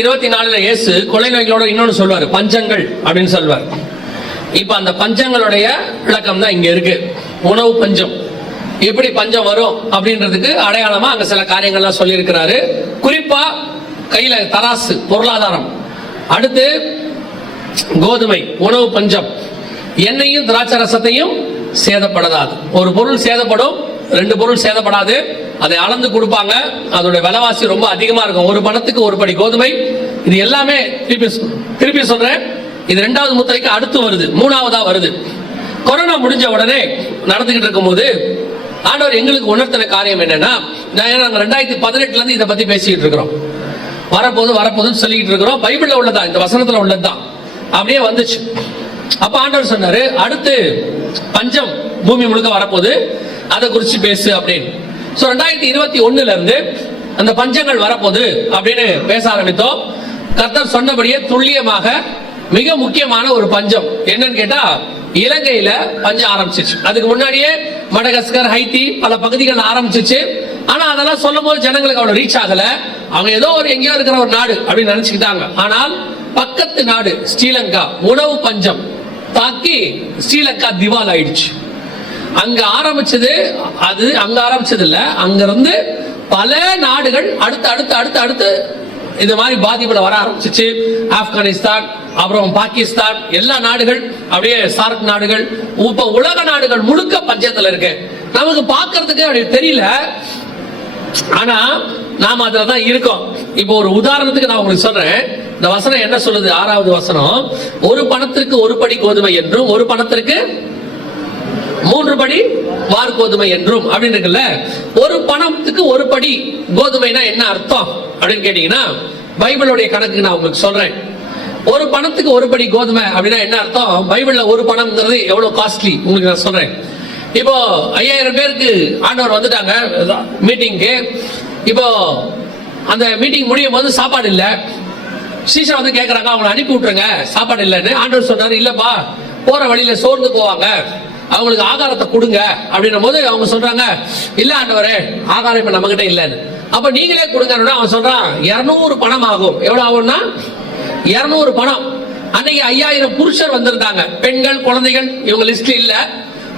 இருபத்தி நாலுல இயேசு கொலை நோய்களோட இன்னொன்னு சொல்வார் பஞ்சங்கள் அப்படின்னு சொல்வார். இப்ப அந்த பஞ்சங்களுடைய விளக்கம் தான் இங்க இருக்கு. உணவு பஞ்சம். எப்படி பஞ்சம் வரும் அப்படின்றதுக்கு அடையாளமா அங்க சில காரியங்கள்லாம் சொல்லியிருக்கிறாரு. குறிப்பா கையில தராசு பொருளாதாரம். அடுத்து கோதுமை உணவு பஞ்சம். எண்ணெயும் திராட்சை ரசத்தையும் சேதப்படாது. ஒரு பொருள் சேதப்படும் ரெண்டு பொருள் சேதப்படாது. அதை அளந்து கொடுப்பாங்க. அதோட விலைவாசி ரொம்ப அதிகமா இருக்கும். ஒரு பணத்துக்கு ஒரு படி கோதுமை. இது எல்லாமே திருப்பி திருப்பி சொல்றேன். இது ரெண்டாவது முத்திரைக்கு அடுத்து வருது. மூணாவதா வருது. கொரோனா முடிஞ்ச உடனே நடந்துகிட்டு இருக்கும்போது ஆண்டவர் எங்களுக்கு உணர்த்தின காரியம் என்னன்னா நான் நாங்க ரெண்டாயிரத்தி பதினெட்டுல இருந்து இதை பத்தி பேசிக்கிட்டு இருக்கிறோம். வரப்போது வரப்போதுன்னு சொல்லிக்கிட்டு இருக்கிறோம். பைபிள்ல உள்ளதா? இந்த வசனத்துல உள்ளதுதான். அப்படியே வந்துச்சு. அப்ப ஆண்டவர் சொன்னாரு அடுத்து பஞ்சம் பூமி முழுக்க வரப்போகுது. அதை குறிச்சு பேசு அப்படின்னு. ஸோ ரெண்டாயிரத்தி இருபத்தி ஒண்ணுல இருந்து அந்த பஞ்சங்கள் வரப்போகுது அப்படின்னு பேச ஆரம்பித்தோம். கர்த்தர் சொன்னபடியே துல்லியமாக மிக முக்கியமான ஒரு பஞ்சம். என்னன்னு கேட்டா இலங்கையில பஞ்சம் ஆரம்பிச்சிச்சு. அதுக்கு முன்னாடியே மடகஸ்கர் ஹைத்தி பல பகுதிகள் ஆரம்பிச்சிச்சு. ஆனா அதெல்லாம் சொல்லும் போது ஜனங்களுக்கு அவ்வளவு ரீச் ஆகல. அவங்க ஏதோ ஒரு எங்கேயோ இருக்கிற ஒரு நாடு அப்படின்னு நினைச்சுக்கிட்டாங்க. ஆனால் பக்கத்து நாடு ஸ்ரீலங்கா உணவு பஞ்சம் தாக்கி ஸ்ரீலங்கா திவால் ஆயிடுச்சு அங்க ஆரம்பிச்சது அது அங்க ஆரம்பிச்சது இல்ல அங்க இருந்து பல நாடுகள் அடுத்து அடுத்து அடுத்து அடுத்து இந்த மாதிரி பாதிப்புல வர ஆரம்பிச்சிச்சு. ஆப்கானிஸ்தான் அப்புறம் பாகிஸ்தான் எல்லா நாடுகள் அப்படியே சார்க் நாடுகள் இப்ப உலக நாடுகள் முழுக்க பஞ்சத்துல இருக்கு. நமக்கு பாக்குறதுக்கு அப்படி தெரியல. ஆனா நாம அதுல தான் இருக்கோம். இப்போ ஒரு உதாரணத்துக்கு நான் உங்களுக்கு சொல்றேன். இந்த வசனம் என்ன சொல்லுது? ஆறாவது வசனம். ஒரு பணத்திற்கு ஒரு படி கோதுமை என்றும் ஒரு பணத்திற்கு மூன்று படி வார் கோதுமை என்றும் அப்படின்னு இருக்குல்ல? ஒரு பணத்துக்கு ஒரு படி கோதுமைனா என்ன அர்த்தம்? அப்படின்னு கேட்டீங்கன்னா பைபிளுடைய கணக்கு நான் உங்களுக்கு சொல்றேன். ஒரு பணத்துக்கு ஒரு படி கோதுமை அப்படின்னா என்ன அர்த்தம்? பைபிள்ல ஒரு பணம்ங்கிறது எவ்வளவு காஸ்ட்லி உங்களுக்கு நான் சொல்றேன். இப்போ ஐயாயிரம் பேருக்கு ஆண்டவர் வந்துட்டாங்க மீட்டிங்க்கு. இப்போ அந்த மீட்டிங் முடியும் போது சாப்பாடு இல்ல. சீசன் வந்து கேக்குறாங்க அவங்களை அனுப்பி விட்டுருங்க. சாப்பாடு இல்லைன்னு. ஆண்டவர் சொன்னாரு இல்லப்பா போற வழியில சோர்ந்து போவாங்க. அவங்களுக்கு ஆகாரத்தை கொடுங்க அப்படின்னும் போது அவங்க சொல்றாங்க இல்ல ஆண்டவரே ஆகாரம் இப்ப நம்ம கிட்ட இல்லைன்னு. அப்ப நீங்களே கொடுங்க அவன் சொல்றான் இருநூறு பணம் ஆகும். எவ்வளவு ஆகும்னா? இருநூறு பணம். அன்னைக்கு ஐயாயிரம் புருஷர் வந்திருந்தாங்க. பெண்கள் குழந்தைகள் இவங்க லிஸ்ட்ல இல்ல.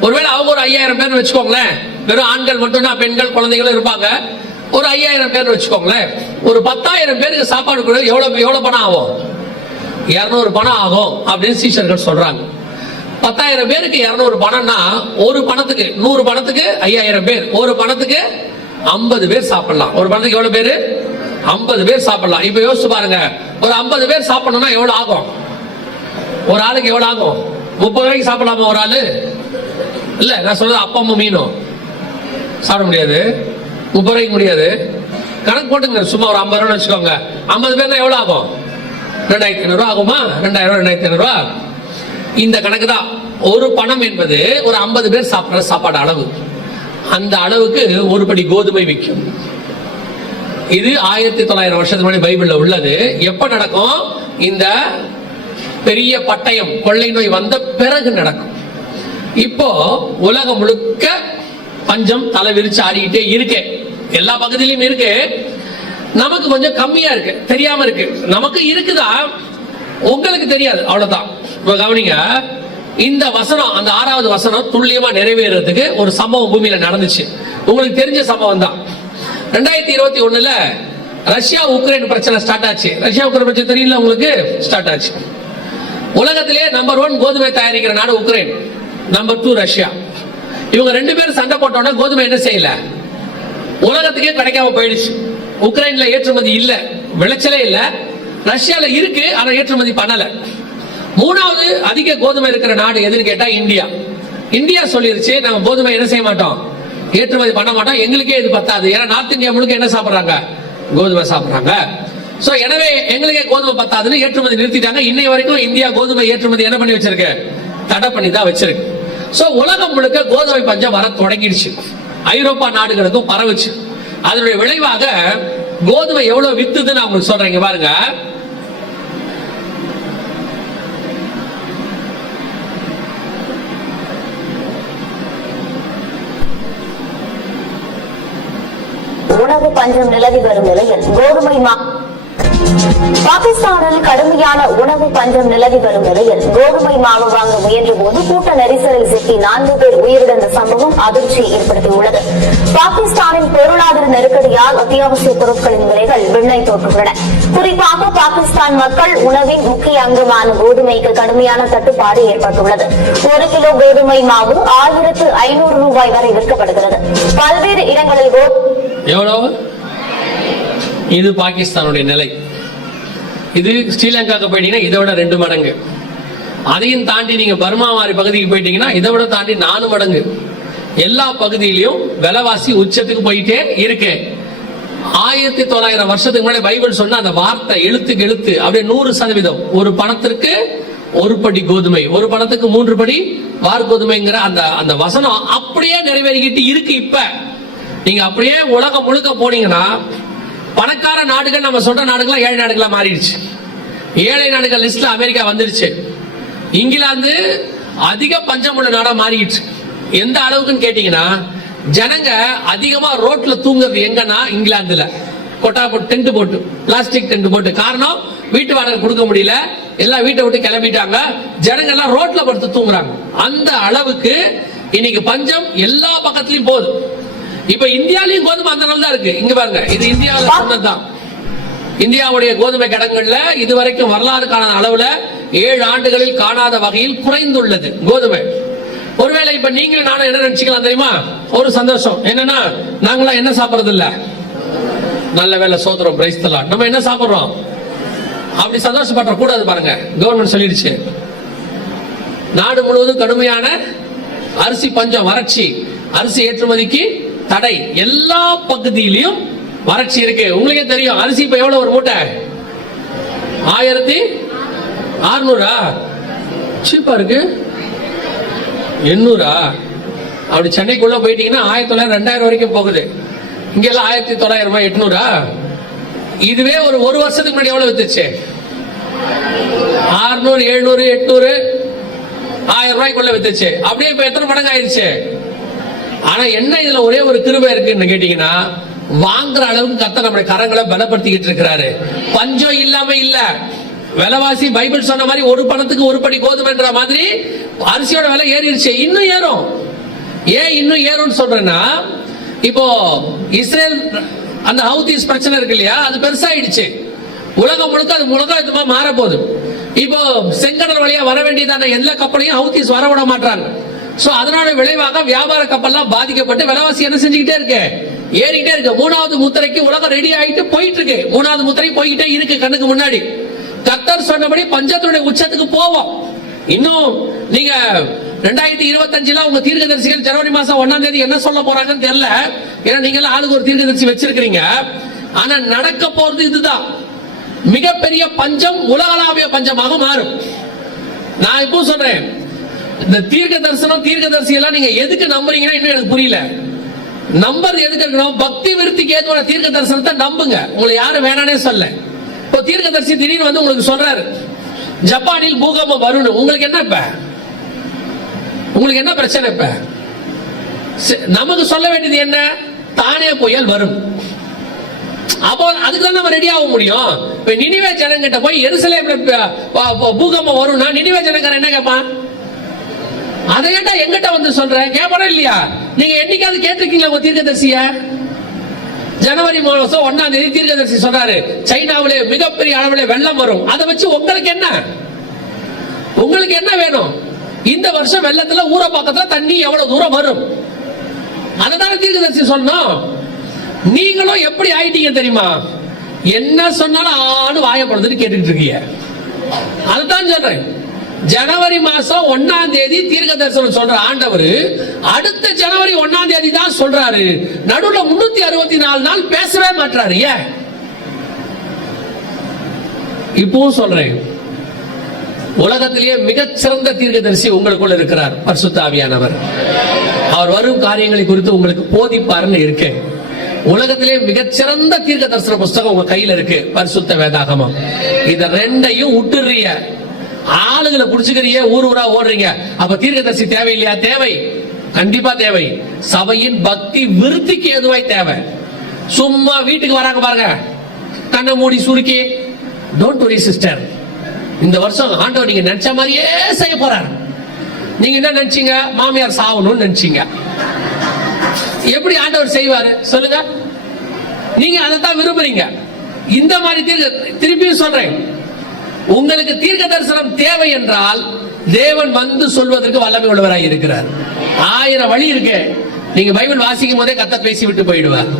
ஒருவேளை அவங்க ஒரு ஐயாயிரம் பேர் வச்சுக்கோங்களேன். வெறும் ஆண்கள் மட்டும்தான் பெண்கள் குழந்தைகளும் இருப்பாங்க. ஒரு ஐயாயிரம் பேர் வச்சுக்கோங்களேன். ஒரு பத்தாயிரம் பேருக்கு சாப்பாடு கூட எவ்வளவு எவ்வளவு பணம் ஆகும்? இருநூறு பணம் ஆகும் அப்படின்னு சீஷர்கள் சொல்றாங்க. பத்தாயிரம் பேருக்கு இருநூறு பணம்னா ஒரு பணத்துக்கு நூறு பணத்துக்கு ஐயாயிரம் பேர். ஒரு பணத்துக்கு ஐம்பது பேர் சாப்பிடலாம். ஒரு பணத்துக்கு எவ்வளவு பேரு? ஐம்பது பேர் சாப்பிடலாம். இப்ப யோசிச்சு பாருங்க. ஒரு ஐம்பது பேர் சாப்பிடணும்னா எவ்வளவு ஆகும்? ஒரு ஆளுக்கு எவ்வளவு ஆகும்? முப்பது ரூபாய்க்கு சாப்பிடலாமா ஒரு ஆளு? இல்ல நான் சொல்றது அப்பமும் மீனும். சாப்பிட முடியாது. முப்பது ரூபாய்க்கு முடியாது. கணக்கு போட்டுங்க. சும்மா ஒரு ஐம்பது ரூபாய் வச்சுக்கோங்க. ஐம்பது பேர்னா எவ்வளவு ஆகும்? ரெண்டாயிரத்தி ஐநூறு ஆகுமா? ரெண்டாயிரம் ரூபாய் ரெண்டாயிரத்தி ஐநூறு இந்த கணக்கு தான் ஒரு பணம் என்பது ஒரு ஐம்பது பேர் சாப்பிட்ற சாப்பாடு அளவு. அந்த அளவுக்கு ஒரு படி கோதுமை விற்கும். இது ஆயிரத்தி தொள்ளாயிரம் வருஷத்துக்கு முன்னாடி பைபிள்ல உள்ளது. எப்ப நடக்கும்? இந்த பெரிய பட்டயம் கொள்ளை நோய் வந்த பிறகு நடக்கும். இப்போ உலகம் முழுக்க பஞ்சம் தலை விரிச்சு ஆடிக்கிட்டே இருக்கு. எல்லா பகுதியிலும் இருக்கு. நமக்கு கொஞ்சம் கம்மியா இருக்கு. தெரியாம இருக்கு. நமக்கு இருக்குதா? உங்களுக்கு தெரியாது. அவ்வளவுதான். இப்ப கவனிங்க இந்த வசனம் அந்த ஆறாவது வசனம் துல்லியமா நிறைவேறதுக்கு ஒரு சம்பவம் பூமியில நடந்துச்சு. உங்களுக்கு தெரிஞ்ச சம்பவம் தான். ரெண்டாயிரத்தி இருபத்தி ஒண்ணுல ரஷ்யா உக்ரைன் பிரச்சனை ஸ்டார்ட் ஆச்சு. ரஷ்யா உக்ரைன் பிரச்சனை தெரியல உங்களுக்கு? ஸ்டார்ட் ஆச்சு. உலகத்திலே நம்பர் ஒன் கோதுமை தயாரிக்கிற நாடு உக்ரைன் நம்பர் டூ ரஷ்யா. இவங்க ரெண்டு பேரும் சண்டை போட்டோன்னா கோதுமை என்ன செய்யல? உலகத்துக்கே கிடைக்காம போயிடுச்சு. உக்ரைன்ல ஏற்றுமதி இல்ல விளைச்சலே இல்ல. ரஷ்யால இருக்கு ஆனா ஏற்றுமதி பண்ணல. மூணாவது அதிக கோதுமை இருக்கிற நாடு எதுன்னு கேட்டா இந்தியா. இந்தியா சொல்லிருச்சு நம்ம கோதுமை என்ன செய்ய மாட்டோம்? ஏற்றுமதி பண்ண மாட்டோம். எங்களுக்கே இது பத்தாது. ஏன்னா நார்த் இந்தியா முழுக்க என்ன சாப்பிடுறாங்க? கோதுமை சாப்பிடுறாங்க. சோ எனவே எங்களுக்கே கோதுமை பத்தாதுன்னு ஏற்றுமதி நிறுத்திட்டாங்க. இன்னை வரைக்கும் இந்தியா கோதுமை ஏற்றுமதி என்ன பண்ணி வச்சிருக்கு? தடை பண்ணி தான் வச்சிருக்கு. சோ உலகம் முழுக்க கோதுமை பஞ்சம் வர தொடங்கிடுச்சு. ஐரோப்பா நாடுகளுக்கும் பரவுச்சு. அதனுடைய விளைவாக கோதுமை எவ்வளவு வித்துதுன்னு அவங்களுக்கு சொல்றீங்க பாருங்க. உணவு பஞ்சம் நிலவி வரும் நிலையில் கோதுமை மா பாகிஸ்தானில் கடுமையான உணவு பஞ்சம் நிலவி வரும் நிலையில் கோதுமை மாவு வாங்க முயன்ற போது கூட்ட நெரிசலில் சிக்கி நான்கு பேர் உயிரிழந்த சம்பவம் அதிர்ச்சியை ஏற்படுத்தியுள்ளது. பாகிஸ்தானின் பொருளாதார நெருக்கடியால் அத்தியாவசிய பொருட்களின் விலைகள் விண்ணை தோற்றுள்ளன குறிப்பாக பாகிஸ்தான் மக்கள் உணவின் முக்கிய அங்கமான கோதுமைக்கு கடுமையான தட்டுப்பாடு ஏற்பட்டுள்ளது. ஒரு கிலோ கோதுமை மாவு ஆயிரத்து ஐநூறு ரூபாய் வரை விற்கப்படுகிறது. பல்வேறு இடங்களில் எவ்வளவு? எவ்வளோ இது பாகிஸ்தானுடைய நிலை. இது ஸ்ரீலங்காக்கு போயிட்டீங்கன்னா இதை விட ரெண்டு மடங்கு. அதையும் தாண்டி நீங்க பர்மா மாதிரி பகுதிக்கு போயிட்டீங்கன்னா இதை விட தாண்டி நாலு மடங்கு. எல்லா பகுதியிலையும் விலைவாசி உச்சத்துக்கு போயிட்டே இருக்கு. ஆயிரத்தி தொள்ளாயிரம் வருஷத்துக்கு முன்னாடி பைபிள் சொன்ன அந்த வார்த்தை எழுத்துக்கு எழுத்து அப்படியே நூறு சதவீதம். ஒரு பணத்திற்கு ஒரு படி கோதுமை ஒரு பணத்துக்கு மூன்று படி வார் கோதுமைங்கிற அந்த அந்த வசனம் அப்படியே நிறைவேறிக்கிட்டு இருக்கு இப்ப. நீங்க அப்படியே உலகம் முழுக்க போனீங்கன்னா பணக்கார நாடுகள் நம்ம சொல்ற நாடுகள் ஏழை நாடுகளா மாறிடுச்சு. ஏழை நாடுகள் லிஸ்ட்ல அமெரிக்கா வந்துருச்சு. இங்கிலாந்து அதிக பஞ்சம் உள்ள நாடா மாறிடுச்சு எந்த அளவுக்குன்னு கேட்டீங்கன்னா ஜனங்க அதிகமா ரோட்ல தூங்குறது எங்கன்னா இங்கிலாந்துல. கொட்டா போட்டு டென்ட் போட்டு பிளாஸ்டிக் டென்ட் போட்டு. காரணம் வீட்டு வாடகை கொடுக்க முடியல. எல்லாம் வீட்டை விட்டு கிளம்பிட்டாங்க. ஜனங்க எல்லாம் ரோட்ல படுத்து தூங்குறாங்க. அந்த அளவுக்கு இன்னைக்கு பஞ்சம் எல்லா பக்கத்துலயும் போகுது. இப்ப இந்தியாலையும் கோதுமை அந்த அளவு தான் இருக்கு. இங்க பாருங்க இது இந்தியாவில் சொன்னதுதான். இந்தியாவுடைய கோதுமை கிடங்குகள்ல இதுவரைக்கும் வரலாறு காணாத அளவுல ஏழு ஆண்டுகளில் காணாத வகையில் குறைந்துள்ளது கோதுமை. ஒருவேளை இப்ப நீங்களும் நானும் என்ன நினைச்சுக்கலாம் தெரியுமா? ஒரு சந்தோஷம். என்னன்னா நாங்களாம் என்ன சாப்பிடுறது இல்ல நல்ல வேலை சோதரம் பிரைஸ்தலாம் நம்ம என்ன சாப்பிடுறோம்? அப்படி சந்தோஷப்பட கூடாது பாருங்க. கவர்மெண்ட் சொல்லிடுச்சு. நாடு முழுவதும் கடுமையான அரிசி பஞ்சம் வறட்சி. அரிசி ஏற்றுமதிக்கு தடை எல்லா பகுதியிலையும் வறட்சி இருக்கு. உங்களுக்கே தெரியும் அரிசி இப்ப எவ்வளவு ஒரு மூட்டை? ஆயிரத்தி அறுநூறா? சீப்பா இருக்கு. எண்ணூறா? அப்படி சென்னைக்குள்ள போயிட்டீங்கன்னா ஆயிரத்தி தொள்ளாயிரம் ரெண்டாயிரம் வரைக்கும் போகுது. இங்க எல்லாம் ஆயிரத்தி ரூபாய் எட்நூறா? இதுவே ஒரு ஒரு வருஷத்துக்கு முன்னாடி எவ்வளவு வித்துச்சு? ஆறுநூறு எழுநூறு எட்நூறு ஆயிரம் ரூபாய்க்குள்ள வித்துச்சு. அப்படியே இப்ப எத்தனை மடங்கு ஆயிடுச்சு? ஆனா என்ன இதுல ஒரே ஒரு கிருபை இருக்குன்னு கேட்டீங்கன்னா வாங்குற அளவுக்கு கத்த நம்முடைய கரங்களை பலப்படுத்திக்கிட்டு இருக்கிறாரு. பஞ்சம் இல்லாம இல்ல. விலைவாசி பைபிள் சொன்ன மாதிரி ஒரு பணத்துக்கு ஒரு படி கோதுமைன்ற மாதிரி அரிசியோட விலை ஏறிடுச்சு. இன்னும் ஏறும். ஏன் இன்னும் ஏறும்னு சொல்றேன்னா இப்போ இஸ்ரேல் அந்த ஹவுதீஸ் பிரச்சனை இருக்கு இல்லையா? அது பெருசாயிடுச்சு. உலகம் முழுக்க அது உலகமா மாற போகுது இப்போ செங்கடல் வழியா வர வேண்டியதான எல்லா கப்பலையும் ஹவுதீஸ் வர விட மாட்டாங்க சோ அதனால விளைவாக வியாபார கப்பல்லாம் பாதிக்கப்பட்டு விலைவாசி என்ன செஞ்சுக்கிட்டே இருக்கு? ஏறிக்கிட்டே இருக்கு. மூணாவது முத்திரைக்கு உலகம் ரெடி ஆயிட்டு போயிட்டு இருக்கு மூணாவது முத்திரை போய்கிட்டே இருக்கு கண்ணுக்கு முன்னாடி. கத்தர் சொன்னபடி பஞ்சத்துடைய உச்சத்துக்கு போவோம். இன்னும் நீங்க ரெண்டாயிரத்தி இருபத்தஞ்சுல உங்க தீர்க்கதரிசிகள் ஜனவரி மாசம் ஒன்னாம் தேதி என்ன சொல்ல போறாங்கன்னு தெரியல. ஏன்னா நீங்க ஆளுக்கு ஒரு தீர்க்கதரிசி வச்சிருக்கீங்க ஆனா நடக்க போறது இதுதான். மிகப்பெரிய பஞ்சம் உலகளாவிய பஞ்சமாக மாறும். நான் இப்போ சொல்றேன். இந்த தீர்க்க தரிசனம் தீர்க்க தரிசி எல்லாம் நீங்க எதுக்கு நம்புறீங்கன்னா இன்னும் எனக்கு புரியல. நம்பர் எதுக்கு இருக்கணும் பக்தி விருத்திக்கு ஏதுவான தீர்க்க தரிசனத்தை நம்புங்க. உங்களை யாரும் வேணானே சொல்ல. இப்போ தீர்க்க தரிசி திடீர்னு வந்து உங்களுக்கு சொல்றாரு ஜப்பானில் பூகம்பம் வரும்னு. உங்களுக்கு என்ன இப்ப? உங்களுக்கு என்ன பிரச்சனை இப்ப? நமக்கு சொல்ல வேண்டியது என்ன? தானே புயல் வரும். அப்போ அதுக்கு தான் நம்ம ரெடி ஆக முடியும். இப்ப நினைவே ஜனங்கிட்ட போய் எருசலேம்ல பூகம்பம் வரும்னா நினைவே ஜனக்காரன் என்ன கேட்பான் அதை ஏன்டா எங்கிட்ட வந்து சொல்றேன் கேட்பானா இல்லையா? நீங்க என்னைக்காவது கேட்டிருக்கீங்களா உங்க தீர்க்கதரிசிய? ஜனவரி மாதம் ஒன்னாம் தேதி தீர்க்கதரிசி சொன்னாரு சைனாவிலே மிகப்பெரிய அளவில் வெள்ளம் வரும். அதை வச்சு உங்களுக்கு என்ன? உங்களுக்கு என்ன வேணும்? இந்த வருஷம் வெள்ளத்துல ஊர பக்கத்துல தண்ணி எவ்வளவு தூரம் வரும்? அதுதானே தீர்க்கதரிசி சொன்னோம். நீங்களும் எப்படி ஆயிட்டீங்க தெரியுமா? என்ன சொன்னாலும் ஆடு வாயப்படுதுன்னு கேட்டுட்டு இருக்கீங்க. அதுதான் சொல்றேன். ஜனவரி மாசம் ஒன்னாம் தேதி தீர்க்க தரிசனம் சொல்ற ஆண்டவர் அடுத்த ஜனவரி ஒன்னாம் தேதி தான் சொல்றாரு. நடுவுல முன்னூத்தி அறுபத்தி நாலு நாள் பேசவே மாட்டாரு ஏன்? இப்பவும் சொல்றேன். உலகத்திலேயே மிகச்சிறந்த தீர்க்கதரிசி உங்களுக்குள்ள இருக்கிறார் பரிசுத்தாவியானவர் அவர் வரும் காரியங்களை குறித்து உங்களுக்கு போதிப்பாருன்னு இருக்கேன். உலகத்திலே மிகச்சிறந்த தீர்க்க தரிசன புஸ்தகம் உங்க கையில இருக்கு பரிசுத்த வேதாகமம். இத ரெண்டையும் விட்டுறீங்க ஆளுங்களை புடிச்சுக்கிறீங்க ஊர் ஊரா ஓடுறீங்க. அப்ப தீர்க்கதரிசி தேவையில்லையா? தேவை. கண்டிப்பா தேவை. சபையின் பக்தி விருத்திக்கு எதுவாய் தேவை. சும்மா வீட்டுக்கு வராங்க பாருங்க. கண்ணை மூடி சுருக்கி டோன்ட் வரி சிஸ்டர் இந்த வருஷம் ஆண்டவர் நீங்க நினைச்ச மாதிரியே செய்ய போறாரு. நீங்க என்ன நினைச்சீங்க? மாமியார் சாவணும்னு நினைச்சீங்க. எப்படி ஆண்டவர் செய்வாரு? சொல்லுங்க. நீங்க அதை தான் விரும்புறீங்க. இந்த மாதிரி தீர்க்க திருப்பியும் சொல்றேன். உங்களுக்கு தீர்க்க தரிசனம் தேவை என்றால் தேவன் வந்து சொல்வதற்கு வல்லமை உள்ளவராய் இருக்கிறார். ஆயிரம் வழி இருக்கு. நீங்க பைபிள் வாசிக்கும் போதே கத்தர் பேசி விட்டு போயிடுவார்.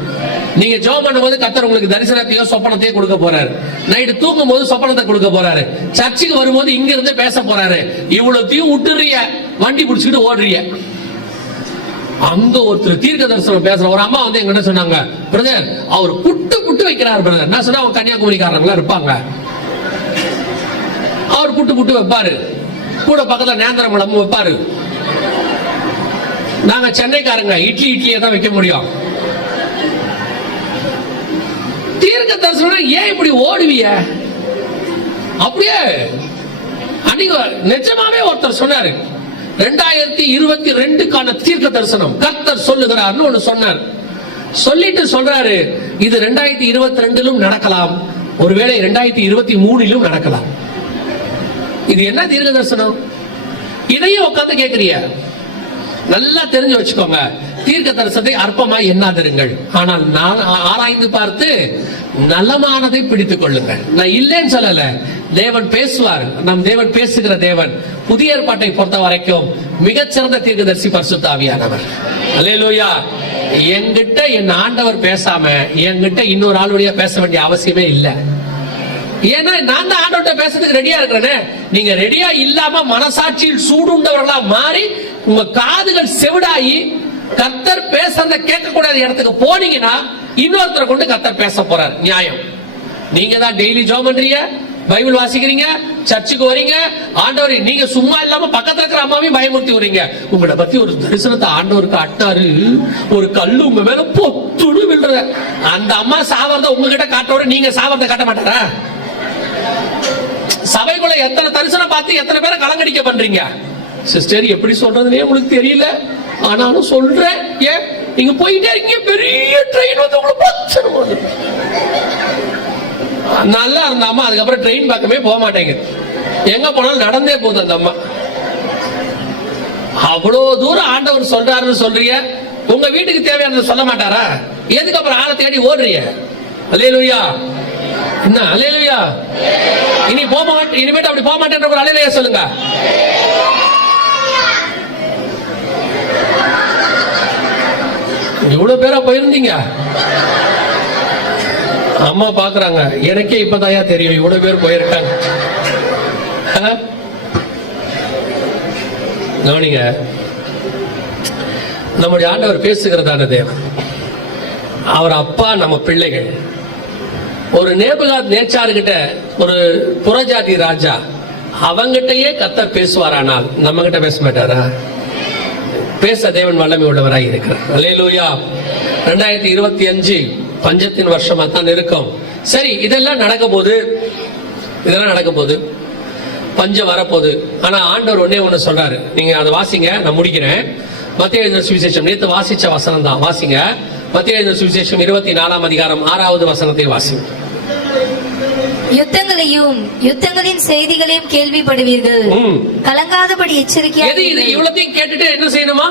நீங்க ஜெபம் பண்ணும்போது கத்தர் உங்களுக்கு தரிசனத்தையோ சொப்பனத்தையோ கொடுக்க போறாரு. நைட்டு தூங்கும் போது சொப்பனத்தை கொடுக்க போறாரு. சர்ச்சுக்கு வரும்போது இங்க இருந்து பேச போறாரு. இவ்வளவுத்தையும் விட்டுறிய. வண்டி பிடிச்சிட்டு ஓடுறிய. அங்க ஒருத்தர் தீர்க்க தரிசனம் பேசுற ஒரு அம்மா வந்து எங்கிட்ட சொன்னாங்க பிரதர் அவர் புட்டு புட்டு வைக்கிறார் பிரதர். நான் சொன்னா அவங்க கன்னியாகுமரிக்காரங்களா இருப்பாங்க. அவர் கூட்டு கூட்டு வைப்பாரு. கூட பக்கத்துல நேந்திரம் வைப்பாரு. நாங்க சென்னைக்காரங்க இட்லி இட்லியை தான் வைக்க முடியும். தீர்க்க தரிசனம் ஏன் இப்படி ஓடுவிய? அப்படியே அன்னைக்கு நிஜமாவே ஒருத்தர் சொன்னாரு. ரெண்டாயிரத்தி இருபத்தி ரெண்டுக்கான தீர்க்க தரிசனம் கர்த்தர் சொல்லுகிறார்னு ஒண்ணு சொன்னார். சொல்லிட்டு சொல்றாரு இது ரெண்டாயிரத்தி இருபத்தி ரெண்டிலும் நடக்கலாம். ஒருவேளை ரெண்டாயிரத்தி இருபத்தி மூணிலும் நடக்கலாம். இது என்ன தீர்க்க தரிசனம் இதையும் உட்காந்து கேட்கிறிய நல்லா தெரிஞ்சு வச்சுக்கோங்க. தீர்க்க தரிசனத்தை அற்பமாய் எண்ணாதிருங்கள். ஆனால் நான் ஆராய்ந்து பார்த்து நலமானதை பிடித்துக் கொள்ளுங்கள். நான் இல்லைன்னு சொல்லல. தேவன் பேசுவார். நம் தேவன் பேசுகிற தேவன். புதிய ஏற்பாட்டை பொறுத்த வரைக்கும் மிகச்சிறந்த தீர்க்கதரிசி பரிசுத்தாவியானவர் அல்லேலூயா. என்கிட்ட என் ஆண்டவர் பேசாம என்கிட்ட இன்னொரு ஆளுடைய பேச வேண்டிய அவசியமே இல்லை. ஏன்னா நான் தான் ஆண்டவர்கிட்ட பேசுறதுக்கு ரெடியா இருக்கிறேனே. நீங்க ரெடியா இல்லாம மனசாட்சியில் சூடுண்டவர்களா மாறி உங்க காதுகள் செவிடாயி கத்தர் பேசுறத கேட்கக்கூடாத இடத்துக்கு போனீங்கன்னா இன்னொருத்தரை கொண்டு கத்தர் பேச போறார். நியாயம். நீங்க தான் டெய்லி ஜோ பண்றீங்க பைபிள் வாசிக்கிறீங்க சர்ச்சுக்கு வரீங்க ஆண்டவர் நீங்க சும்மா இல்லாம பக்கத்துல இருக்கிற அம்மாவையும் பயமுறுத்தி வரீங்க உங்களை பத்தி ஒரு தரிசனத்தை ஆண்டவருக்கு அட்டாரு ஒரு கல்லு உங்க மேல பொத்துடு விழுற அந்த அம்மா சாவறத உங்ககிட்ட காட்டோட நீங்க சாவறத காட்ட மாட்டாரா? சபைக்குள்ள எத்தனை தரிசனம் பார்த்து எத்தனை பேரை கலங்கடிக்க பண்றீங்க? சிஸ்டர் எப்படி சொல்றதுனே உங்களுக்கு தெரியல. ஆனாலும் சொல்றேன். ஏன்? நீங்க போயிட்டே இருக்கீங்க. பெரிய ட்ரெயின் வந்து உங்களுக்கு பச்சனை நல்லா இருந்த அம்மா அதுக்கப்புறம் ட்ரெயின் பக்கமே போக மாட்டேங்குது. எங்க போனாலும் நடந்தே போகுது அந்த அம்மா. அவ்வளவு தூரம் ஆண்டவர் சொல்றாருன்னு சொல்றீங்க. உங்க வீட்டுக்கு தேவையானதை சொல்ல மாட்டாரா? எதுக்கு அப்புறம் ஆளை தேடி ஓடுறீங்க? அலேலுயா என்ன அலேலுயா இனி போக மாட்டேன் இனிமேட்டு அப்படி போக மாட்டேன்ற ஒரு அலையிலையா சொல்லுங்க. எவ்வளவு பேரா போயிருந்தீங்க? அம்மா பாக்குறாங்க. எனக்கே இப்பதாயா தெரியும் இவ்வளவு பேர் போயிருக்காங்க கவனிங்க. நம்முடைய ஆண்டவர் பேசுகிறதானது தேவன். அவர் அப்பா நம்ம பிள்ளைகள். ஒரு நேபுகாத் நேச்சாருக்கிட்ட ஒரு புறஜாதி ராஜா அவங்கிட்டயே கத்த பேசுவாரானால் நம்ம கிட்ட பேச மாட்டாரா? பேச தேவன் வல்லமை உள்ளவராக இருக்கிறார். அல்லேலூயா. ரெண்டாயிரத்தி இருபத்தி அஞ்சு பஞ்சத்தின் வருஷமா தான் இருக்கும். சரி இதெல்லாம் நடக்க போது இதெல்லாம் நடக்க போது பஞ்சம் வரப்போகுது. ஆனா ஆண்டவர் ஒன்னே ஒண்ணு சொல்றாரு. நீங்க அதை வாசிங்க நான் முடிக்கிறேன். மத்திய எழுதின சுவிசேஷம். நேத்து வாசிச்ச வசனம் தான். வாசிங்க. மத்திய எழுதின சுவிசேஷம் இருபத்தி நாலாம் அதிகாரம் ஆறாவது வசனத்தை வாசிங்க. யுத்தங்களையும் யுத்தங்களின் செய்திகளையும் கேள்விப்படுவீர்கள். கலங்காதபடி எச்சரிக்கையாக எது இது. இவ்வளத்தையும் கேட்டுட்டு என்ன செய்யணுமா?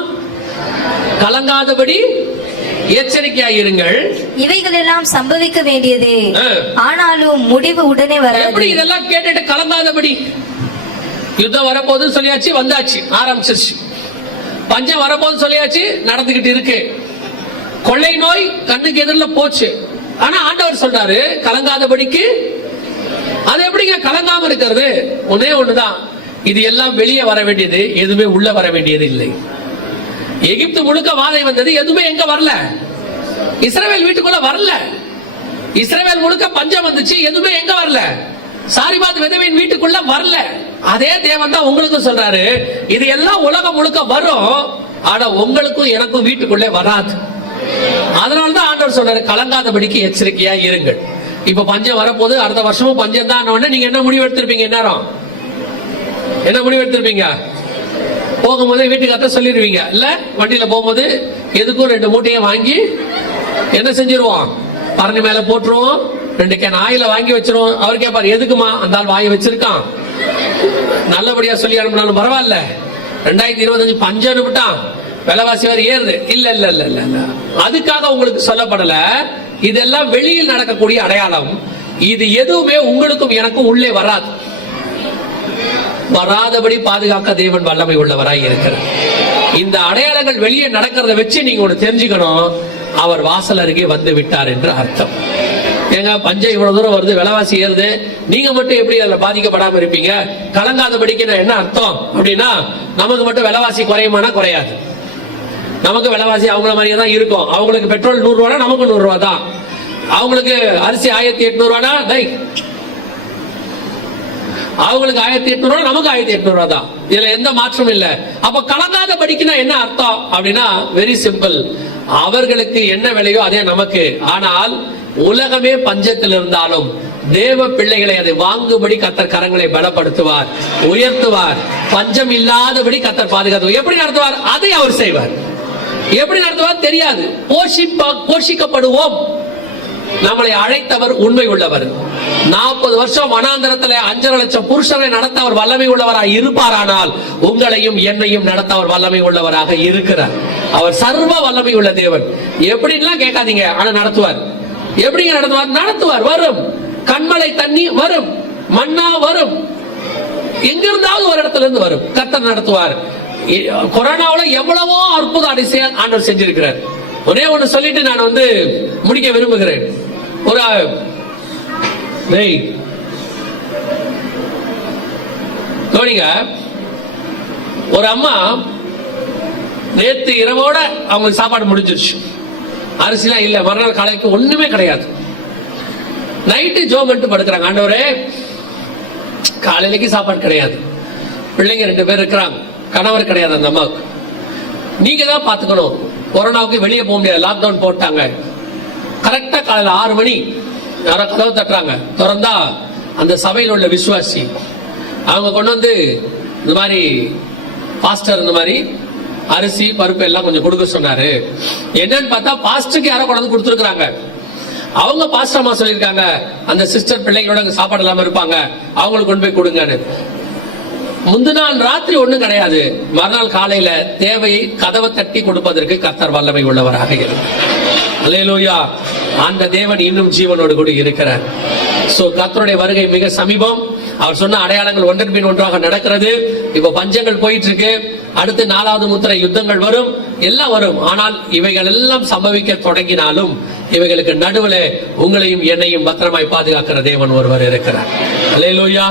கலங்காதபடி எச்சரிக்கையாக இருங்கள். இவைகள் எல்லாம் சம்பவிக்க வேண்டியதே. ஆனாலும் முடிவு உடனே எப்படி வராது இதெல்லாம் கேட்டுட்டு கலங்காதபடி? யுத்தம் வரப்போகுதுன்னு சொல்லியாச்சு வந்தாச்சு ஆரம்பிச்சிருச்சு. பஞ்சம் வரப்போகுதுன்னு சொல்லியாச்சு நடந்துகிட்டு இருக்கு. கொள்ளை நோய் கண்ணுக்கு எதிரில் போச்சு. ஆனா ஆண்டவர் சொல்றாரு கலங்காதபடிக்கு அது எப்படிங்க கலங்காம இருக்கிறது? ஒன்னே ஒண்ணுதான். இது எல்லாம் வெளியே வர வேண்டியது எதுவுமே உள்ள வர வேண்டியது இல்லை. எகிப்து முழுக்க வாதை வந்தது எதுவுமே எங்க வரல? இஸ்ரேல் வீட்டுக்குள்ள வரல. இஸ்ரேல் முழுக்க பஞ்சம் வந்துச்சு எதுவுமே எங்க வரல? சாரிபாத் விதவின் வீட்டுக்குள்ள வரல. அதே தேவன் தான் உங்களுக்கும் சொல்றாரு இது எல்லாம் உலகம் முழுக்க வரும் ஆனா உங்களுக்கும் எனக்கும் வீட்டுக்குள்ளே வராது. அதனாலதான் ஆண்டவர் சொல்றாரு கலங்காதபடிக்கு எச்சரிக்கையா இருங்கள். இப்ப பஞ்சம் வரப்போது அடுத்த வருஷமும் பஞ்சம் தான். நீங்க என்ன முடிவு எடுத்திருப்பீங்க நேரம் என்ன முடிவு எடுத்திருப்பீங்க? போகும்போதே வீட்டுக்கு அத்த சொல்லிடுவீங்க இல்ல வண்டியில போகும்போது எதுக்கும் ரெண்டு மூட்டையை வாங்கி என்ன செஞ்சிருவோம்? பரணி மேல போட்டுருவோம். ரெண்டு கேன் ஆயில வாங்கி வச்சிருவோம். அவர் கேட்பாரு எதுக்குமா அந்த ஆள் வாங்கி வச்சிருக்கான். நல்லபடியா சொல்லி அனுப்பினாலும் பரவாயில்ல. ரெண்டாயிரத்தி இருபத்தஞ்சு பஞ்சம் அனுப்பிட்டான். விலைவாசி வேறு ஏறுது. இல்ல இல்ல இல்ல இல்ல இல்ல. அதுக்காக உங்களுக்கு சொல்லப்படல. இதெல்லாம் வெளியில் நடக்கக்கூடிய அடையாளம். இது எதுவுமே உங்களுக்கும் எனக்கும் உள்ளே வராது. வராதபடி பாதுகாக்க தேவன் வல்லமை உள்ளவராய் இருக்கிறார். இந்த அடையாளங்கள் வெளியே நடக்கிறத வச்சு நீங்க ஒண்ணு தெரிஞ்சுக்கணும். அவர் வாசல் அருகே வந்து விட்டார் என்று அர்த்தம். ஏங்க பஞ்சம் இவ்வளவு தூரம் வருது விலைவாசி ஏறுது. நீங்க மட்டும் எப்படி அதுல பாதிக்கப்படாம இருப்பீங்க? கலங்காதபடிக்கு நான் என்ன அர்த்தம்? அப்படின்னா நமக்கு மட்டும் விலைவாசி குறையுமானா குறையாது. நமக்கு விலைவாசி அவங்கள மாதிரியே தான் இருக்கும். அவங்களுக்கு பெட்ரோல் நூறு ரூபா நமக்கு நூறு ரூபா தான். அவங்களுக்கு அரிசி ஆயிரத்தி எட்நூறு ரூபானா அவங்களுக்கு ஆயிரத்தி எட்நூறு ரூபா நமக்கு ஆயிரத்தி எட்நூறு ரூபா தான். இதுல எந்த மாற்றமும் இல்ல. அப்ப கலங்காத படிக்கணும் என்ன அர்த்தம்? அப்படின்னா வெரி சிம்பிள் அவர்களுக்கு என்ன விலையோ அதே நமக்கு. ஆனால் உலகமே பஞ்சத்தில் இருந்தாலும் தேவ பிள்ளைகளை அதை வாங்கும்படி கத்தர் கரங்களை பலப்படுத்துவார் உயர்த்துவார். பஞ்சம் இல்லாதபடி கத்தர் பாதுகாத்துவார். எப்படி நடத்துவார்? அதை அவர் செய்வார். எப்படி நடத்துவார் தெரியாது. போஷிக்கப்படுவோம். நம்மளை அழைத்தவர் உண்மை உள்ளவர். நாற்பது வருஷம் வனாந்தரத்துல அஞ்சரை லட்சம் புருஷனை நடத்த அவர் வல்லமை உள்ளவராக இருப்பாரானால் உங்களையும் என்னையும் நடத்த அவர் வல்லமை உள்ளவராக இருக்கிறார். அவர் சர்வ வல்லமை உள்ள தேவன். எப்படின்லாம் கேட்காதீங்க ஆனா நடத்துவார். எப்படிங்க நடத்துவார்? நடத்துவார் வரும். கண்மலை தண்ணி வரும். மண்ணா வரும். எங்கிருந்தாவது ஒரு இடத்துல இருந்து வரும். கத்தர் நடத்துவார். கொரோனாவுல எவ்வளவோ அற்புத அதிசயம் ஆண்டவர் செஞ்சிருக்கிறார். ஒரே ஒண்ணு சொல்லிட்டு நான் வந்து முடிக்க விரும்புகிறேன். ஒரு டேய் கவனிங்க. ஒரு அம்மா நேத்து இரவோட அவங்களுக்கு சாப்பாடு முடிஞ்சிருச்சு. அரிசிலாம் இல்ல மறுநாள் காலைக்கு ஒண்ணுமே கிடையாது. நைட்டு ஜோ பண்ணிட்டு படுக்கிறாங்க. ஆண்டவரே காலையிலக்கு சாப்பாடு கிடையாது. பிள்ளைங்க ரெண்டு பேர் இருக்கிறாங்க. கணவர் கிடையாது அந்த அம்மாவுக்கு. நீங்க தான் பாத்துக்கணும் கொரோனாவுக்கு வெளியே போக முடியாது. லாக்டவுன் போட்டாங்க. கரெக்டா காலையில் ஆறு மணி யாரோ கதவு தட்டுறாங்க. திறந்தா அந்த சபையில் உள்ள விசுவாசி. அவங்க கொண்டு வந்து இந்த மாதிரி பாஸ்டர் இந்த மாதிரி அரிசி பருப்பு எல்லாம் கொஞ்சம் கொடுக்க சொன்னாரு. என்னன்னு பார்த்தா பாஸ்டருக்கு யாரோ கொண்டு வந்து கொடுத்துருக்காங்க அவங்க பாஸ்டர் அம்மா சொல்லியிருக்காங்க அந்த சிஸ்டர் பிள்ளைங்களோட அங்க சாப்பாடு இல்லாம இருப்பாங்க. அவங்களுக்கு கொண்டு போய் கொடுங்கன்னு. முந்து நாள் ராத்திரி ஒண்ணும் கிடையாது. மறுநாள் காலையில தேவையை கதவை தட்டி கொடுப்பதற்கு கத்தர் வல்லமை உள்ளவராக அல்லேலூயா. அந்த தேவன் இன்னும் ஜீவனோடு கூட இருக்கிறார். சோ கர்த்தருடைய வருகை மிக சமீபம். அவர் சொன்ன அடையாளங்கள் ஒன்றன் பின் ஒன்றாக நடக்கிறது. இப்ப பஞ்சங்கள் போயிட்டு இருக்கு அடுத்து நாலாவது முத்திரை யுத்தங்கள் வரும். எல்லாம் வரும். ஆனால் இவைகள் எல்லாம் சம்பவிக்க தொடங்கினாலும் இவைகளுக்கு நடுவுல உங்களையும் என்னையும் பத்திரமாய் பாதுகாக்கிற தேவன் ஒருவர் இருக்கிறார். அலையலூயா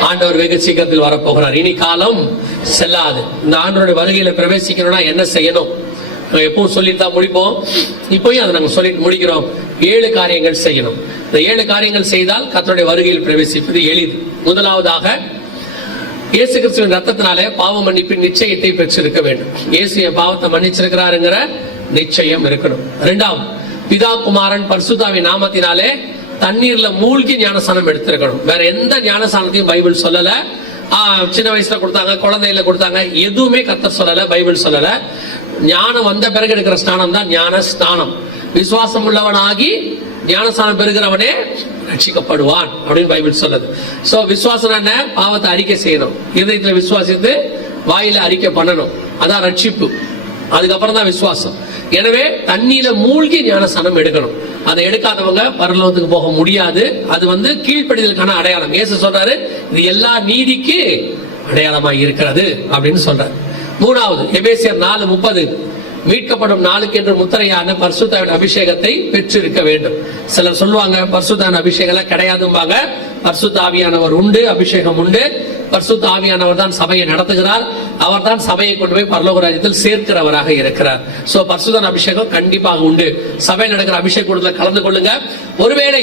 ஆண்டவர் வெகு சீக்கிரத்தில் வரப்போகிறார். இனி காலம் செல்லாது. இந்த ஆண்டோட வருகையில பிரவேசிக்கணும்னா என்ன செய்யணும்? நாங்க எப்பவும் சொல்லித்தான் முடிப்போம். இப்பவும் அதை நாங்கள் சொல்லிட்டு முடிக்கிறோம். ஏழு காரியங்கள் செய்யணும். இந்த ஏழு காரியங்கள் செய்தால் கத்தருடைய வருகையில் பிரவேசிப்பது எளிது. முதலாவதாக இயேசு கிறிஸ்துவின் ரத்தத்தினாலே பாவ மன்னிப்பின் நிச்சயத்தை பெற்றிருக்க வேண்டும். இயேசு என் பாவத்தை மன்னிச்சிருக்கிறாருங்கிற நிச்சயம் இருக்கணும். ரெண்டாம் பிதா குமாரன் பர்சுதாவின் நாமத்தினாலே தண்ணீர்ல மூழ்கி ஞானஸ்தானம் எடுத்திருக்கணும். வேற எந்த ஞானஸ்தானத்தையும் பைபிள் சொல்லல. சின்ன வயசுல கொடுத்தாங்க குழந்தையில கொடுத்தாங்க. எதுவுமே கத்த சொல்லல பைபிள் சொல்லல. ஞானம் வந்த பிறகு எடுக்கிற ஸ்நானம் தான் ஞான ஸ்நானம். விசுவாசம் உள்ளவனாகி ஞானஸ்தானம் பெறுகிறவனே ரட்சிக்கப்படுவான் அப்படின்னு பைபிள் சொல்லுது. சோ விசுவாசம் என்ன? பாவத்தை அறிக்கை செய்யணும். இதயத்துல விசுவாசித்து வாயில அறிக்கை பண்ணணும். அதான் ரட்சிப்பு. அதுக்கப்புறம் தான் விசுவாசம். எனவே தண்ணியில மூழ்கி ஞானஸ்தானம் எடுக்கணும். அதை எடுக்காதவங்க பரலோகத்துக்கு போக முடியாது. அது வந்து கீழ்ப்படிதலுக்கான அடையாளம். ஏசு சொல்றாரு இது எல்லா நீதிக்கு அடையாளமா இருக்கிறது அப்படின்னு சொல்றாரு. மூணாவது எபேசியர் நாலு முப்பது. மீட்கப்படும் நாளுக்கு என்று முத்திரையான பர்சுத்தாவின் அபிஷேகத்தை பெற்றிருக்க வேண்டும். சிலர் சொல்லுவாங்க பரிசுத்தான அபிஷேகம் எல்லாம் கிடையாதும்பாங்க பர்சுத்தாவியானவர் உண்டு அபிஷேகம் உண்டு. பரிசுத்த ஆவியானவர் தான் சபையை நடத்துகிறார். அவர் தான் சபையை கொண்டு போய் பரலோக ராஜ்யத்தில் சேர்க்கிறவராக இருக்கிறார். சோ பரிசுதான் அபிஷேகம் கண்டிப்பாக உண்டு. சபை நடக்கிற அபிஷேக கூட்டத்தில் கலந்து கொள்ளுங்க. ஒருவேளை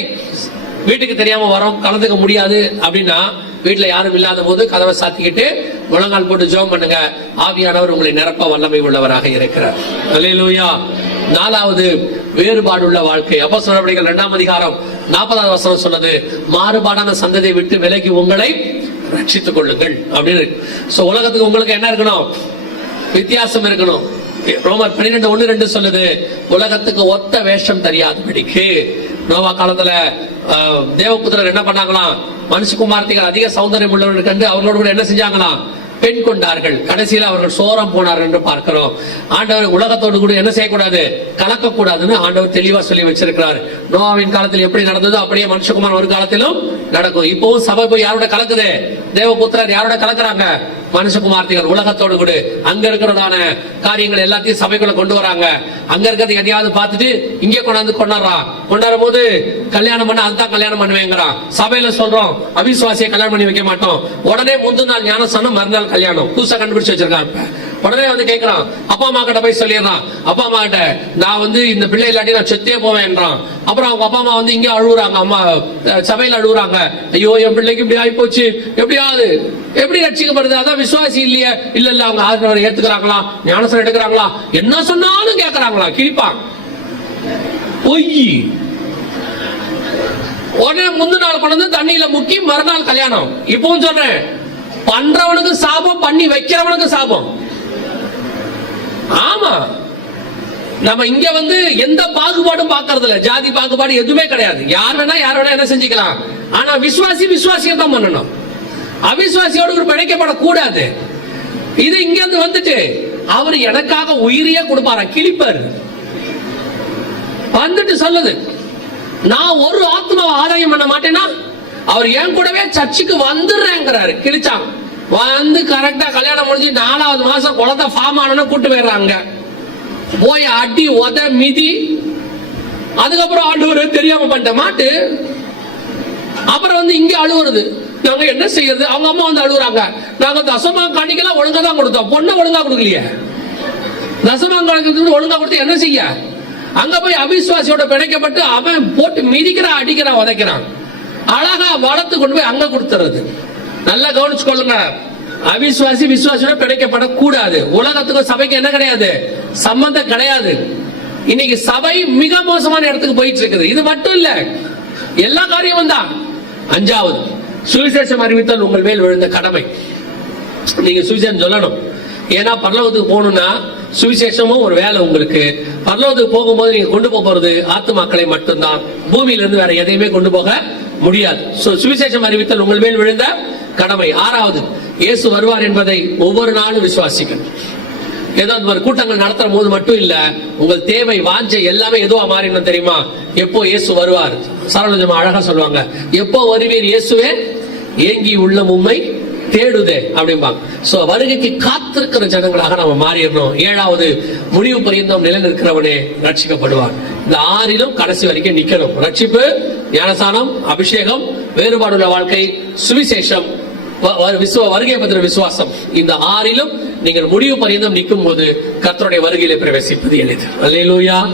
வீட்டுக்கு தெரியாம வரோம் கலந்துக்க முடியாது அப்படின்னா வீட்டுல யாரும் இல்லாத போது கதவை சாத்திக்கிட்டு முழங்கால் போட்டு ஜோம் பண்ணுங்க. ஆவியானவர் உங்களை நிரப்ப வல்லமை உள்ளவராக இருக்கிறார். அலையலூயா நாலாவது வேறுபாடுள்ள வாழ்க்கை. அப்போ சொன்னபடிகள் இரண்டாம் அதிகாரம் நாற்பதாவது வசனம் சொன்னது மாறுபாடான சந்ததியை விட்டு விலகி உங்களை ரட்சித்துக் கொள்ளுங்கள் அப்படின்னு சோ உலகத்துக்கு உங்களுக்கு என்ன இருக்கணும்? வித்தியாசம் இருக்கணும். ரோமர் பன்னிரெண்டு ஒண்ணு ரெண்டு சொல்லுது உலகத்துக்கு ஒத்த வேஷம் தெரியாதபடிக்கு நோவா காலத்துல தேவபுத்திரர் என்ன பண்ணாங்களாம்? மனுஷகுமார்த்திகள் அதிக சௌந்தரியம் உள்ளவர்கள் கண்டு அவர்களோடு கூட என்ன செஞ்சாங்களாம்? பெண் கொண்டார்கள். கடைசியில் அவர்கள் சோரம் போனார்கள் என்று பார்க்கிறோம். ஆண்டவர் உலகத்தோடு கூட என்ன செய்யக்கூடாது? கலக்கக்கூடாதுன்னு ஆண்டவர் தெளிவா சொல்லி வச்சிருக்கிறார். நோவாவின் காலத்தில் எப்படி நடந்ததோ அப்படியே மனுஷகுமார் ஒரு காலத்திலும் நடக்கும். இப்பவும் சபை போய் யாரோட கலக்குது? தேவபுத்திரர் யாரோட கலக்குறாங்க? மனுஷகுமார்த்திகள் உலகத்தோடு கூட. அங்க இருக்கிறதான காரியங்கள் எல்லாத்தையும் சபைக்குள்ள கொண்டு வராங்க. அங்க இருக்கிறது எதையாவது பார்த்துட்டு இங்கே கொண்டாந்து கொண்டாடுறான் கொண்டாடும் போது கல்யாணம் பண்ண அதுதான் கல்யாணம் பண்ணுவேங்கிறான். சபையில சொல்றோம் அவிசுவாசியை கல்யாணம் பண்ணி வைக்க மாட்டோம். உடனே முந்தின நாள் ஞானஸ்தானம் மறுநாள் கல்யாணம். புதுசா கண்டுபிடிச்சு வச்சிருக்கான் உடனே வந்து கேட்கிறான் அப்பா அம்மா கிட்ட போய் சொல்லிடுறான். அப்பா அம்மா கிட்ட நான் வந்து இந்த பிள்ளை இல்லாட்டி நான் செத்தே போவேன்றான். அப்புறம் அவங்க அப்பா அம்மா வந்து இங்கே அழுகுறாங்க அம்மா சபையில் அழுகுறாங்க ஐயோ என் பிள்ளைக்கு இப்படி ஆகி போச்சு எப்படியாவது எப்படி ரட்சிக்கப்படுது? அதான் விசுவாசி இல்லையே? இல்ல இல்ல அவங்க ஆதரவை ஏத்துக்கிறாங்களா? ஞானசனம் எடுக்கிறாங்களா? என்ன சொன்னாலும் கேட்கறாங்களா கிழிப்பாங்க. பொய். உடனே முந்தின நாள் கொண்டு வந்து தண்ணியில முக்கி மறுநாள் கல்யாணம். இப்பவும் சொல்றேன். பண்றவனுக்கு சாபம் பண்ணி வைக்கிறவனுக்கு சாபம். ஆமா. நம்ம இங்க வந்து எந்த பாகுபாடும் பார்க்கறது இல்ல ஜாதி பாகுபாடு எதுவுமே கிடையாது. யார் வேணா யார் வேணா என்ன செஞ்சுக்கலாம். ஆனா விசுவாசி விசுவாசியம் தான் பண்ணணும். அவிசுவாசியோடு ஒரு பிழைக்கப்படக்கூடாது இது இங்க இருந்து வந்துட்டு அவர் எனக்காக உயிரையே கொடுப்பாரா? கிழிப்பார். வந்துட்டு சொல்லுது நான் ஒரு ஆத்மாவை ஆதாயம் பண்ண மாட்டேன்னா அவர் என் கூடவே சர்ச்சுக்கு வந்துடுறேங்கிறாரு. கிழிச்சாங்க. வந்து கரெக்டா கல்யாணம் முடிஞ்சு நாலாவது மாசம் குழந்தை ஃபார்ம் ஆனோன்னு கூட்டு போயிடுறாங்க போய் அடி உத மிதி. அதுக்கப்புறம் ஆண்டு தெரியாம பண்ணிட்ட மாட்டு அப்புறம் வந்து இங்க அழுவுறது. நாங்க என்ன செய்யறது? அவங்க அம்மா வந்து அழுகுறாங்க. நாங்க தசமா காணிக்கலாம் ஒழுங்கா தான் கொடுத்தோம். பொண்ணை ஒழுங்கா கொடுக்கலையே. தசமாங்கலத்துக்கு ஒழுங்கா கொடுத்து என்ன செய்ய? அங்க போய் அவிசுவாசியோட பிணைக்கப்பட்டு அவன் போட்டு மிதிக்கிறான் அடிக்கிறான் உதைக்கிறான். அழகா வளர்த்து கொண்டு போய் அங்க கொடுத்துறது. நல்லா கவனிச்சு கொள்ளுங்க. அவிசுவாசி விசுவாசியோட பிணைக்கப்படக்கூடாது. உலகத்துக்கும் சபைக்கு என்ன கிடையாது? சம்பந்தம் கிடையாது. இன்னைக்கு சபை மிக மோசமான இடத்துக்கு போயிட்டு இருக்குது. இது மட்டும் இல்ல எல்லா காரியமும் தான். அஞ்சாவது சுவிசேஷம் அறிவித்தல் உங்கள் மேல் விழுந்த கடமை. நீங்க சுவிசேஷம் சொல்லணும். ஏன்னா பரலோகத்துக்கு போகணும்னா சுவிசேஷமும் ஒரு வேலை உங்களுக்கு. பரலோகத்துக்கு போகும்போது நீங்க கொண்டு போக போறது ஆத்துமாக்களை மட்டும்தான். பூமியில இருந்து வேற எதையுமே கொண்டு போக முடியாது. சுவிசேஷம் அறிவித்தல் உங்கள் மேல் விழுந்த கடமை. ஆறாவது இயேசு வருவார் என்பதை ஒவ்வொரு நாளும் விசுவாசிக்கணும். ஏதோ அந்த மாதிரி கூட்டங்கள் நடத்துற போது மட்டும் இல்ல உங்கள் தேவை வாஞ்சை எல்லாமே எதுவா மாறிடணும் தெரியுமா? எப்போ இயேசு வருவார்? சரளஜமா அழகா சொல்லுவாங்க. எப்போ வருவீர் இயேசுவே? ஏங்கி உள்ள உண்மை தேடுதே அப்படிம்பாங்க. சோ வருகைக்கு காத்திருக்கிற ஜனங்களாக நம்ம மாறிடணும். ஏழாவது முடிவு பரியந்தம் நிலைநிற்கிறவனே ரட்சிக்கப்படுவார் இந்த ஆறிலும் கடைசி வரைக்கும் நிக்கணும். ரட்சிப்பு ஞானசானம் அபிஷேகம் வேறுபாடுள்ள வாழ்க்கை சுவிசேஷம் விசுவ வருகை பத்திர விசுவாசம். இந்த ஆறிலும் நீங்கள் முடிவு பரியந்தம் நிற்கும் போது கத்தருடைய வருகையிலே பிரவேசிப்பது எளிது. அல்லேலூயா.